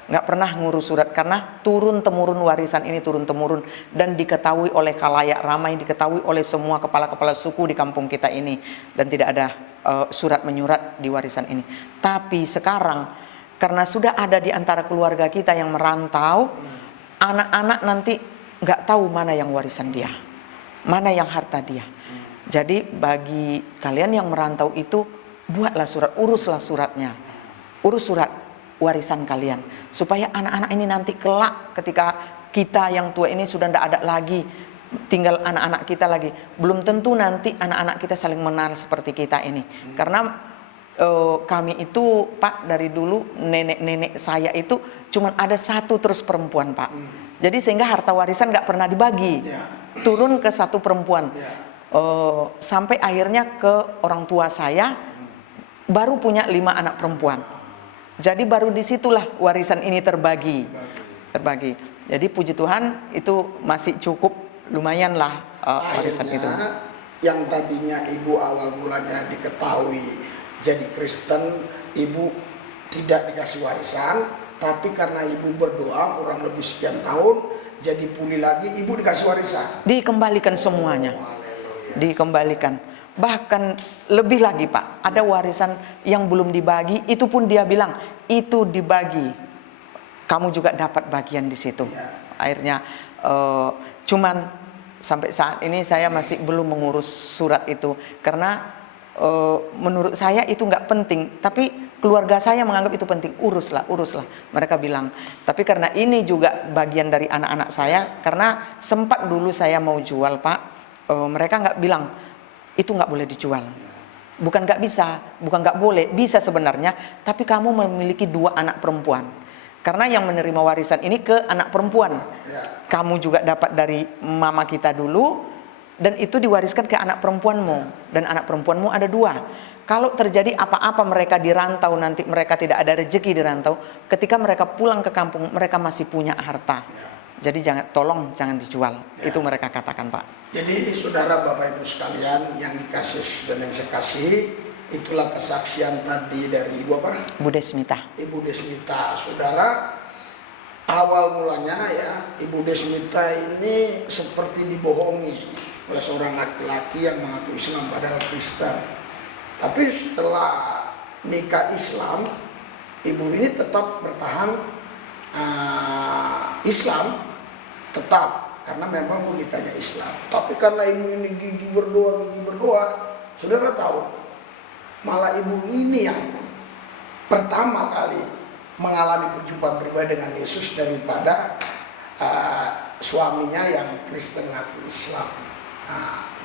nggak pernah ngurus surat, karena turun temurun warisan ini turun temurun dan diketahui oleh khalayak ramai, diketahui oleh semua kepala-kepala suku di kampung kita ini, dan tidak ada surat menyurat di warisan ini. Tapi sekarang karena sudah ada di antara keluarga kita yang merantau, anak-anak nanti nggak tahu mana yang warisan dia, mana yang harta dia. Jadi bagi kalian yang merantau itu, buatlah surat, uruslah suratnya, urus surat warisan kalian, supaya anak-anak ini nanti kelak ketika kita yang tua ini sudah tidak ada lagi, tinggal anak-anak kita lagi, belum tentu nanti anak-anak kita saling mengenal seperti kita ini. Karena kami itu Pak, dari dulu nenek-nenek saya itu cuma ada satu terus perempuan Pak. Jadi sehingga harta warisan nggak pernah dibagi, turun ke satu perempuan. Sampai akhirnya ke orang tua saya baru punya 5 anak perempuan. Jadi baru disitulah warisan ini terbagi. Jadi puji Tuhan itu masih cukup, lumayan lah warisan itu. Yang tadinya ibu awal mulanya diketahui jadi Kristen, ibu tidak dikasih warisan, tapi karena ibu berdoa kurang lebih sekian tahun, jadi pulih lagi, ibu dikasih warisan. Dikembalikan semuanya, dikembalikan. Bahkan lebih lagi Pak, ada warisan yang belum dibagi, itu pun dia bilang itu dibagi, kamu juga dapat bagian di situ. Akhirnya Cuman sampai saat ini saya masih belum mengurus surat itu karena menurut saya itu nggak penting, tapi keluarga saya menganggap itu penting. Uruslah mereka bilang. Tapi karena ini juga bagian dari anak-anak saya, karena sempat dulu saya mau jual Pak, mereka nggak bilang itu nggak boleh dijual. Bukan nggak bisa, bukan nggak boleh, bisa sebenarnya, tapi kamu memiliki 2 anak perempuan. Karena yang menerima warisan ini ke anak perempuan. Kamu juga dapat dari mama kita dulu, dan itu diwariskan ke anak perempuanmu. Dan anak perempuanmu ada 2. Kalau terjadi apa-apa mereka di rantau, nanti mereka tidak ada rezeki di rantau, ketika mereka pulang ke kampung, mereka masih punya harta. Jadi tolong jangan dijual. Itu mereka katakan Pak. Jadi saudara Bapak Ibu sekalian yang dikasih dan yang saya kasih, itulah kesaksian tadi dari Ibu apa? Bu Desmita. Ibu Desmita. Saudara, awal mulanya ya, Ibu Desmita ini seperti dibohongi oleh seorang laki-laki yang mengaku Islam padahal Kristen. Tapi setelah nikah Islam, ibu ini tetap bertahan Islam, tetap, karena memang nikahnya Islam. Tapi karena ibu ini gigi berdoa, saudara tahu, malah ibu ini yang pertama kali mengalami perjumpaan pribadi dengan Yesus daripada suaminya yang Kristen ngaku Islam.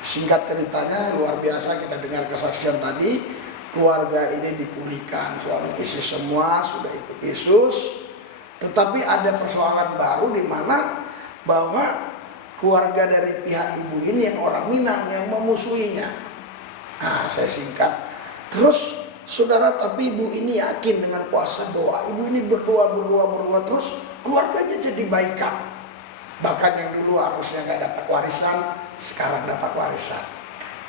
Singkat ceritanya luar biasa, kita dengar kesaksian tadi, keluarga ini dipulihkan, suami istri semua sudah ikut Yesus. Tetapi ada persoalan baru di mana bahwa keluarga dari pihak ibu ini yang orang Minang yang memusuhinya. Saya singkat. Terus saudara, tapi ibu ini yakin dengan kuasa doa. Ibu ini berdoa terus keluarganya jadi baikan. Bahkan yang dulu harusnya gak dapat warisan, sekarang dapat warisan.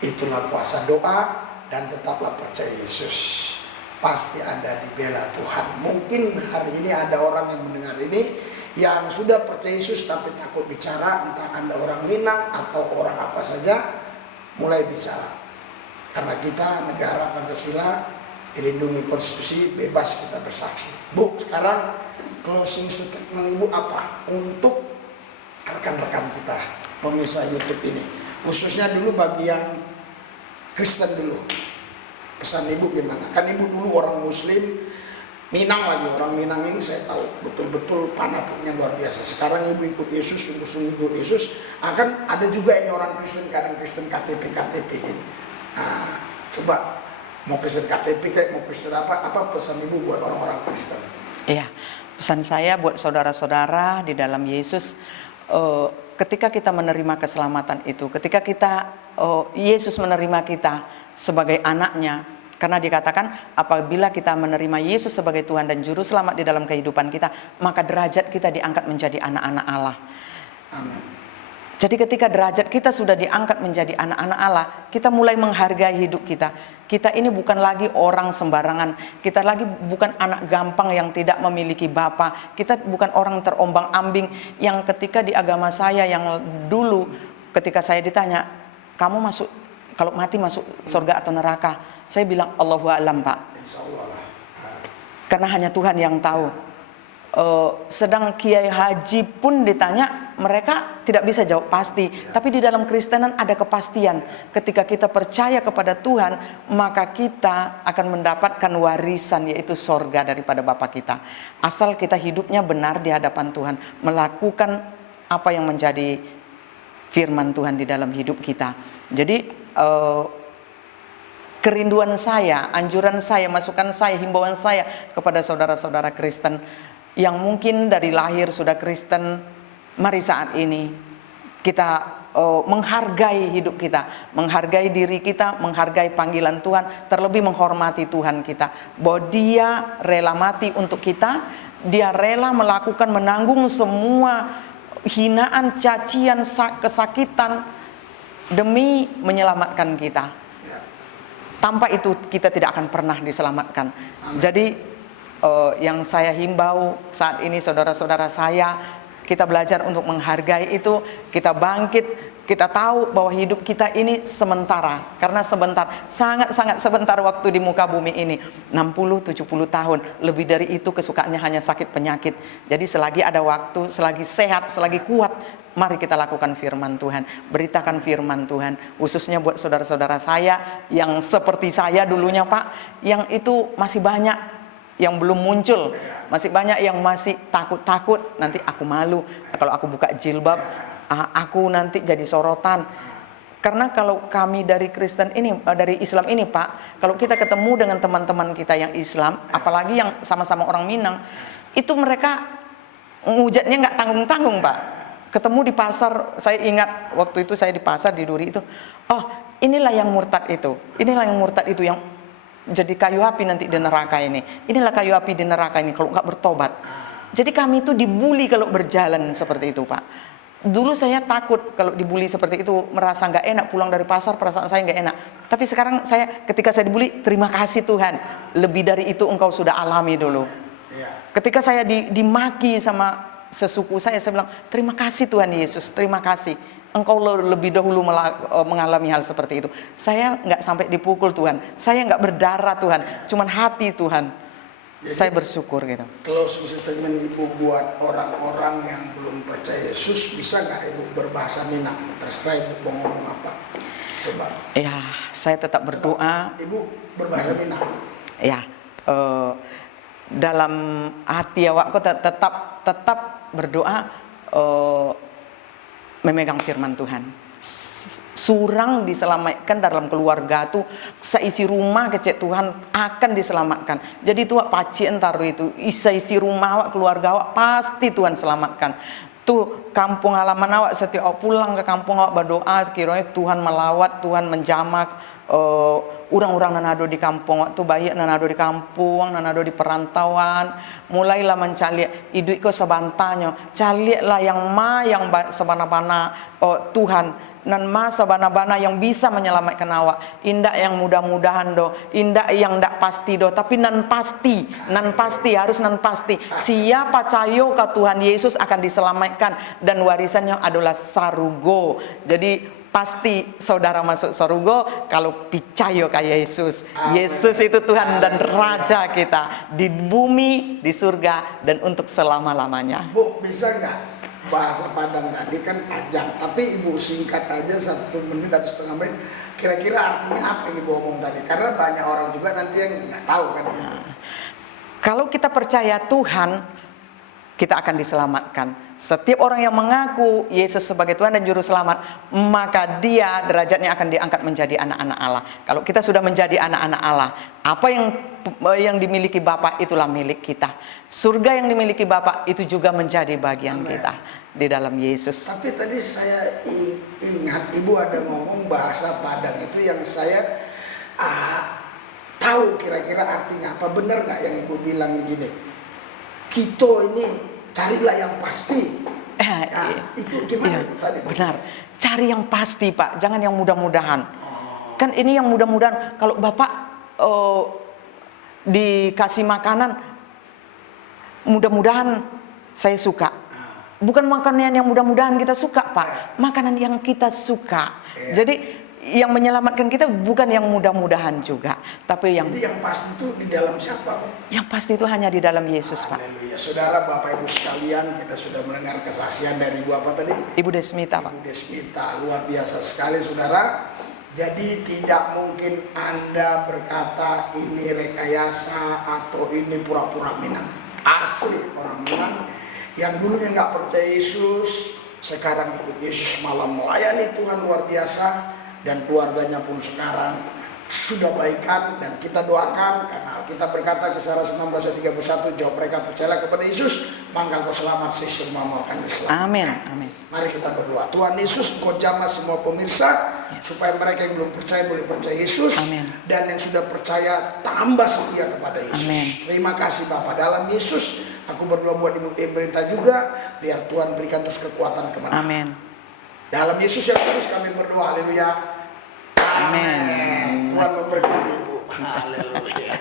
Itulah kuasa doa, dan tetaplah percaya Yesus. Pasti Anda dibela Tuhan. Mungkin hari ini ada orang yang mendengar ini yang sudah percaya Yesus tapi takut bicara, entah Anda orang Minang atau orang apa saja, mulai bicara. Karena kita negara Pancasila, dilindungi konstitusi, bebas kita bersaksi. Bu, sekarang closing statement Ibu apa untuk rekan-rekan kita pemirsa YouTube ini, khususnya dulu bagi yang Kristen dulu? Pesan Ibu gimana? Kan Ibu dulu orang Muslim, Minang lagi, orang Minang ini saya tahu betul-betul fanatiknya luar biasa. Sekarang Ibu ikut Yesus, sungguh-sungguh ikut Yesus. Akan ada juga yang orang Kristen, kadang Kristen KTP ini. Coba mau Kristen KTP kayak mau Kristen apa pesan Ibu buat orang-orang Kristen? Iya, pesan saya buat saudara-saudara di dalam Yesus, ketika kita menerima keselamatan itu, ketika Yesus menerima kita sebagai anaknya, karena dikatakan apabila kita menerima Yesus sebagai Tuhan dan Juru Selamat di dalam kehidupan kita, maka derajat kita diangkat menjadi anak-anak Allah. Amin. Jadi ketika derajat kita sudah diangkat menjadi anak-anak Allah, kita mulai menghargai hidup kita. Kita ini bukan lagi orang sembarangan. Kita lagi bukan anak gampang yang tidak memiliki bapa. Kita bukan orang terombang-ambing yang ketika di agama saya yang dulu, ketika saya ditanya, kamu masuk, kalau mati masuk surga atau neraka? Saya bilang Allahu a'lam, Pak. Insya Allah lah. Karena hanya Tuhan yang tahu. Sedang Kiai Haji pun ditanya, mereka tidak bisa jawab pasti. Tapi di dalam Kristenan ada kepastian. Ketika kita percaya kepada Tuhan, maka kita akan mendapatkan warisan, yaitu sorga daripada Bapa kita. Asal kita hidupnya benar di hadapan Tuhan, melakukan apa yang menjadi firman Tuhan di dalam hidup kita. Jadi kerinduan saya, anjuran saya, masukan saya, himbauan saya kepada saudara-saudara Kristen yang mungkin dari lahir sudah Kristen, mari saat ini kita menghargai hidup kita, menghargai diri kita, menghargai panggilan Tuhan, terlebih menghormati Tuhan kita, bahwa Dia rela mati untuk kita, Dia rela melakukan, menanggung semua hinaan, cacian, kesakitan demi menyelamatkan kita. Tanpa itu kita tidak akan pernah diselamatkan. Jadi yang saya himbau saat ini saudara-saudara saya, kita belajar untuk menghargai itu, kita bangkit kita tahu bahwa hidup kita ini sementara, karena sebentar, sangat-sangat sebentar waktu di muka bumi ini, 60-70 tahun, lebih dari itu kesukaannya hanya sakit penyakit. Jadi selagi ada waktu, selagi sehat, selagi kuat, mari kita lakukan firman Tuhan, beritakan firman Tuhan, khususnya buat saudara-saudara saya yang seperti saya dulunya Pak, yang itu masih banyak yang belum muncul, masih banyak yang masih takut-takut, nanti aku malu kalau aku buka jilbab, aku nanti jadi sorotan. Karena kalau kami dari Kristen ini, dari Islam ini Pak, kalau kita ketemu dengan teman-teman kita yang Islam, apalagi yang sama-sama orang Minang, itu mereka ngujatnya nggak tanggung-tanggung Pak. Ketemu di pasar, saya ingat waktu itu saya di pasar di Duri itu, oh inilah yang murtad itu, inilah yang murtad itu yang jadi kayu api nanti di neraka ini, inilah kayu api di neraka ini kalau nggak bertobat. Jadi kami itu dibully kalau berjalan seperti itu Pak. Dulu saya takut kalau dibully seperti itu, merasa nggak enak pulang dari pasar, perasaan saya nggak enak. Tapi sekarang saya, ketika saya dibully, terima kasih Tuhan, lebih dari itu engkau sudah alami dulu. Ketika saya dimaki sama sesuku saya bilang, terima kasih Tuhan Yesus, terima kasih. Engkau lebih dahulu mengalami hal seperti itu. Saya nggak sampai dipukul Tuhan, saya nggak berdarah Tuhan, cuman hati Tuhan. Jadi, saya bersyukur gitu. Close statement Ibu buat orang-orang yang belum percaya Yesus, bisa nggak Ibu berbahasa Minang? Terserah Ibu mau ngomong apa. Coba. Ya, saya tetap berdoa. Ibu berbahasa Minang. Ya, dalam hati awakku tetap berdoa, memegang firman Tuhan. Surang diselamatkan dalam keluarga tuh, seisi rumah kecek Tuhan akan diselamatkan. Jadi tuh paci entar itu isi rumah awak, keluarga awak pasti Tuhan selamatkan. Tuh kampung halaman awak, setiap pulang ke kampung awak berdoa, kiranya Tuhan melawat, Tuhan menjamak orang-orang nanado di kampung, waktu banyak nanado di kampung, nanado di perantauan, mulailah mencari iduit ko sebantanyo, carilah yang sabana-bana Tuhan, nan ma sabana-bana yang bisa menyelamatkan awak, indak yang mudah-mudahan do, indak yang ndak pasti do, tapi nan pasti, harus nan pasti, siapa cayo ke Tuhan Yesus akan diselamatkan, dan warisannya adalah sarugo. Jadi pasti saudara masuk surga kalau percaya ke Yesus. Yesus itu Tuhan dan Raja kita di bumi, di surga, dan untuk selama-lamanya. Bu, bisa nggak bahasa Padang tadi kan panjang, tapi Ibu singkat aja 1 menit atau setengah menit, kira-kira artinya apa yang Ibu ngomong tadi? Karena banyak orang juga nanti yang nggak tahu kan. Kalau kita percaya Tuhan, kita akan diselamatkan. Setiap orang yang mengaku Yesus sebagai Tuhan dan Juru Selamat, maka dia derajatnya akan diangkat menjadi anak-anak Allah. Kalau kita sudah menjadi anak-anak Allah, apa yang dimiliki Bapa itulah milik kita. Surga yang dimiliki Bapa itu juga menjadi bagian kita di dalam Yesus. Tapi tadi saya ingat Ibu ada ngomong bahasa Padang itu yang saya tahu kira-kira artinya apa. Benar nggak yang Ibu bilang gini? Kita ini carilah yang pasti. Itu gimana itu tadi? Benar. Cari yang pasti Pak, jangan yang mudah-mudahan. Kan ini yang mudah-mudahan. Kalau Bapak dikasih makanan, mudah-mudahan saya suka. Bukan makanan yang mudah-mudahan kita suka Pak, makanan yang kita suka. Jadi yang menyelamatkan kita bukan yang mudah-mudahan juga, tapi yang. Jadi yang pasti itu di dalam siapa Pak? Yang pasti itu hanya di dalam Yesus Pak. Haleluya. Saudara, Bapak Ibu sekalian, kita sudah mendengar kesaksian dari Ibu apa tadi? Ibu Desmita Pak. Ibu Desmita, luar biasa sekali saudara. Jadi tidak mungkin Anda berkata ini rekayasa atau ini pura-pura Minang. Asli orang Minang yang dulunya nggak percaya Yesus, sekarang ikut Yesus, malah melayani Tuhan luar biasa. Dan keluarganya pun sekarang sudah baikan, dan kita doakan karena kita berkata Kisah Rasul 16:31, jawab mereka percaya kepada Yesus maka kau selamat, semuamu akan diselamatkan. Amin, amin. Mari kita berdoa. Tuhan Yesus, Engkau jamah semua pemirsa, supaya mereka yang belum percaya boleh percaya Yesus. Amin. Dan yang sudah percaya tambah setia kepada Yesus. Amin. Terima kasih Bapak. Dalam Yesus aku berdoa buat Ibu Emerita juga, biar Tuhan berikan terus kekuatan kemenangan. Amin. Dalam Yesus yang terus kami berdoa. Haleluya. Amin. Tuhan memberkati Ibu. Haleluya.